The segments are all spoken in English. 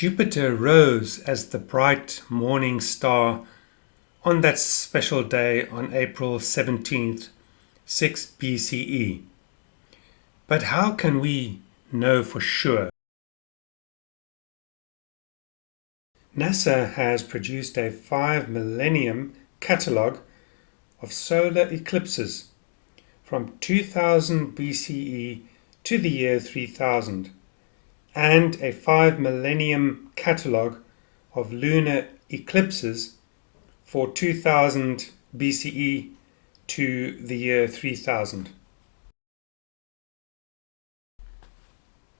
Jupiter rose as the bright morning star on that special day on April 17th, 6 BCE. But how can we know for sure? NASA has produced a 5-millennium catalogue of solar eclipses from 2000 BCE to the year 3000, and a 5-millennium catalogue of lunar eclipses for 2000 BCE to the year 3000.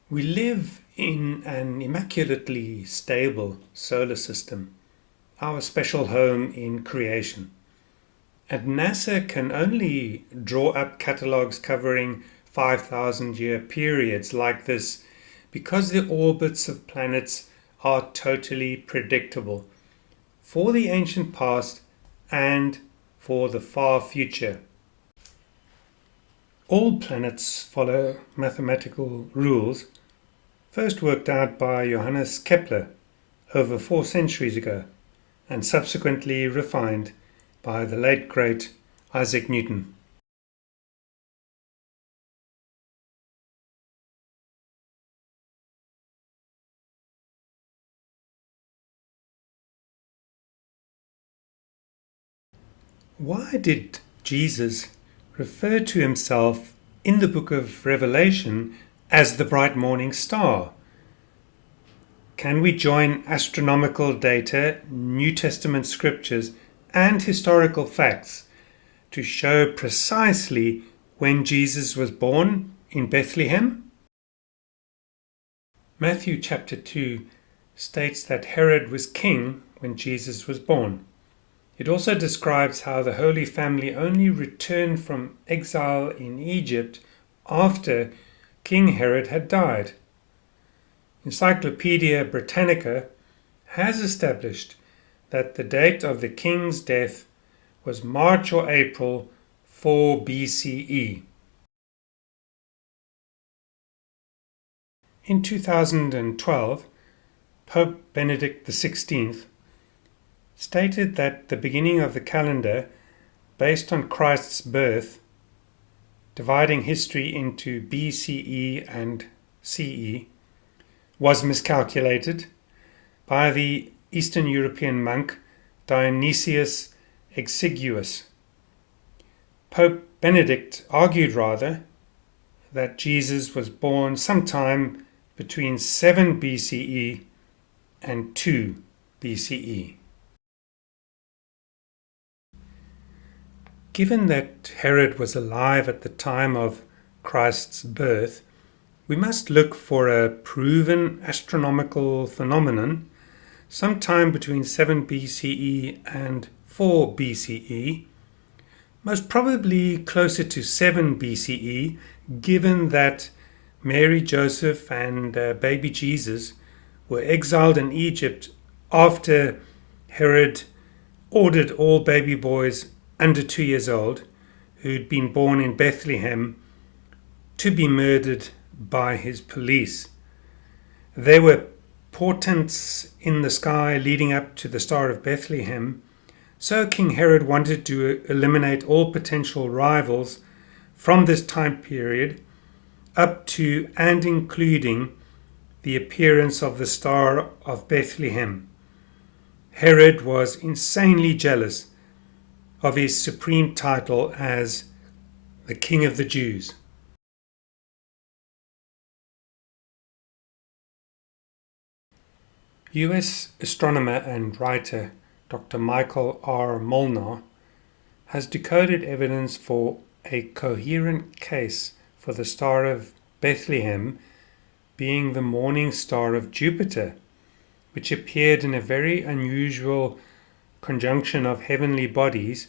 We live in an immaculately stable solar system, our special home in creation. And NASA can only draw up catalogues covering 5,000-year periods like this because the orbits of planets are totally predictable for the ancient past and for the far future. All planets follow mathematical rules first worked out by Johannes Kepler over 4 centuries ago and subsequently refined by the late great Isaac Newton. Why did Jesus refer to himself in the book of Revelation as the bright morning star? Can we join astronomical data, New Testament scriptures, and historical facts to show precisely when Jesus was born in Bethlehem? Matthew chapter 2 states that Herod was king when Jesus was born. It also describes how the Holy Family only returned from exile in Egypt after King Herod had died. Encyclopedia Britannica has established that the date of the king's death was March or April 4 BCE. In 2012, Pope Benedict XVI stated that the beginning of the calendar, based on Christ's birth, dividing history into BCE and CE, was miscalculated by the Eastern European monk Dionysius Exiguus. Pope Benedict argued rather that Jesus was born sometime between 7 BCE and 2 BCE. Given that Herod was alive at the time of Christ's birth, we must look for a proven astronomical phenomenon sometime between 7 BCE and 4 BCE, most probably closer to 7 BCE, given that Mary, Joseph, and baby Jesus were exiled in Egypt after Herod ordered all baby boys under 2 years old who'd been born in Bethlehem to be murdered by his police. There were portents in the sky leading up to the Star of Bethlehem, so King Herod wanted to eliminate all potential rivals from this time period up to and including the appearance of the Star of Bethlehem. Herod was insanely jealous of his supreme title as the King of the Jews. US astronomer and writer Dr. Michael R. Molnar has decoded evidence for a coherent case for the Star of Bethlehem being the morning star of Jupiter, which appeared in a very unusual conjunction of heavenly bodies,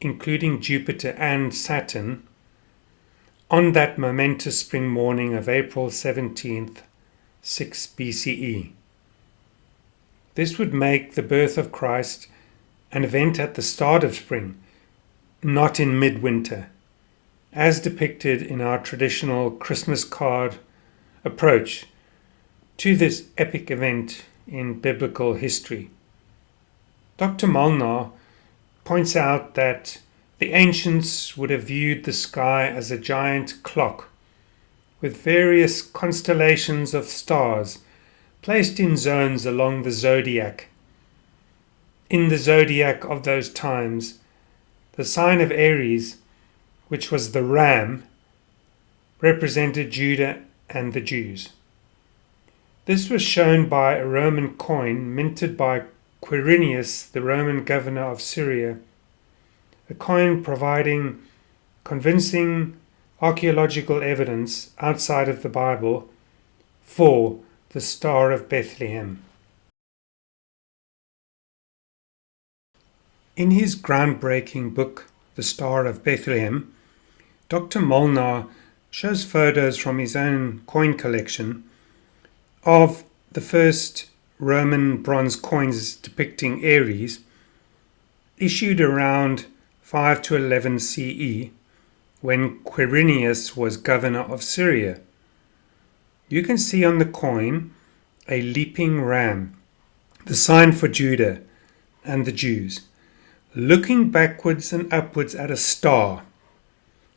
including Jupiter and Saturn, on that momentous spring morning of April 17th, 6 BCE. This would make the birth of Christ an event at the start of spring, not in midwinter, as depicted in our traditional Christmas card approach, to this epic event in biblical history. Dr. Molnar points out that the ancients would have viewed the sky as a giant clock with various constellations of stars placed in zones along the zodiac. In the zodiac of those times, the sign of Aries, which was the ram, represented Judah and the Jews. This was shown by a Roman coin minted by Quirinius, the Roman governor of Syria, a coin providing convincing archaeological evidence outside of the Bible for the Star of Bethlehem. In his groundbreaking book, The Star of Bethlehem, Dr. Molnar shows photos from his own coin collection of the first Roman bronze coins depicting Aries, issued around 5 to 11 CE, when Quirinius was governor of Syria. You can see on the coin a leaping ram, the sign for Judah and the Jews, looking backwards and upwards at a star.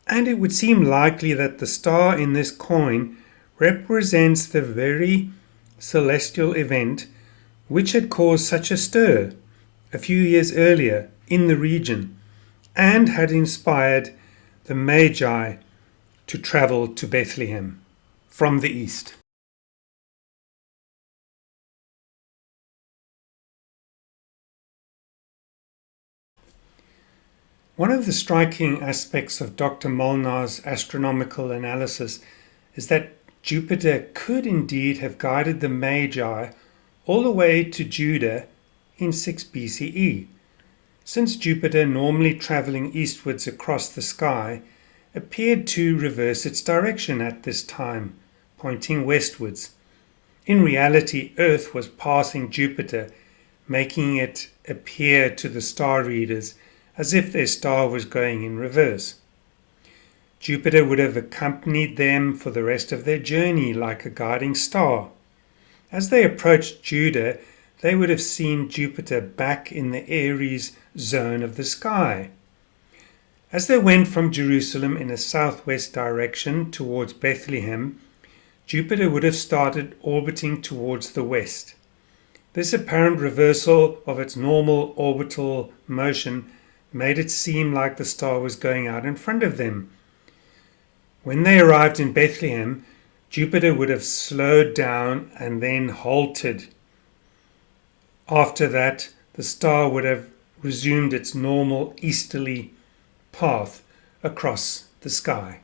And it would seem likely that the star in this coin represents the very celestial event which had caused such a stir a few years earlier in the region and had inspired the Magi to travel to Bethlehem from the east. One of the striking aspects of Dr. Molnar's astronomical analysis is that Jupiter could indeed have guided the Magi all the way to Judah in 6 BCE, since Jupiter, normally traveling eastwards across the sky, appeared to reverse its direction at this time, pointing westwards. In reality, Earth was passing Jupiter, making it appear to the star readers as if their star was going in reverse. Jupiter would have accompanied them for the rest of their journey like a guiding star. As they approached Judah, they would have seen Jupiter back in the Aries zone of the sky. As they went from Jerusalem in a southwest direction towards Bethlehem, Jupiter would have started orbiting towards the west. This apparent reversal of its normal orbital motion made it seem like the star was going out in front of them. When they arrived in Bethlehem, Jupiter would have slowed down and then halted. After that, the star would have resumed its normal easterly path across the sky.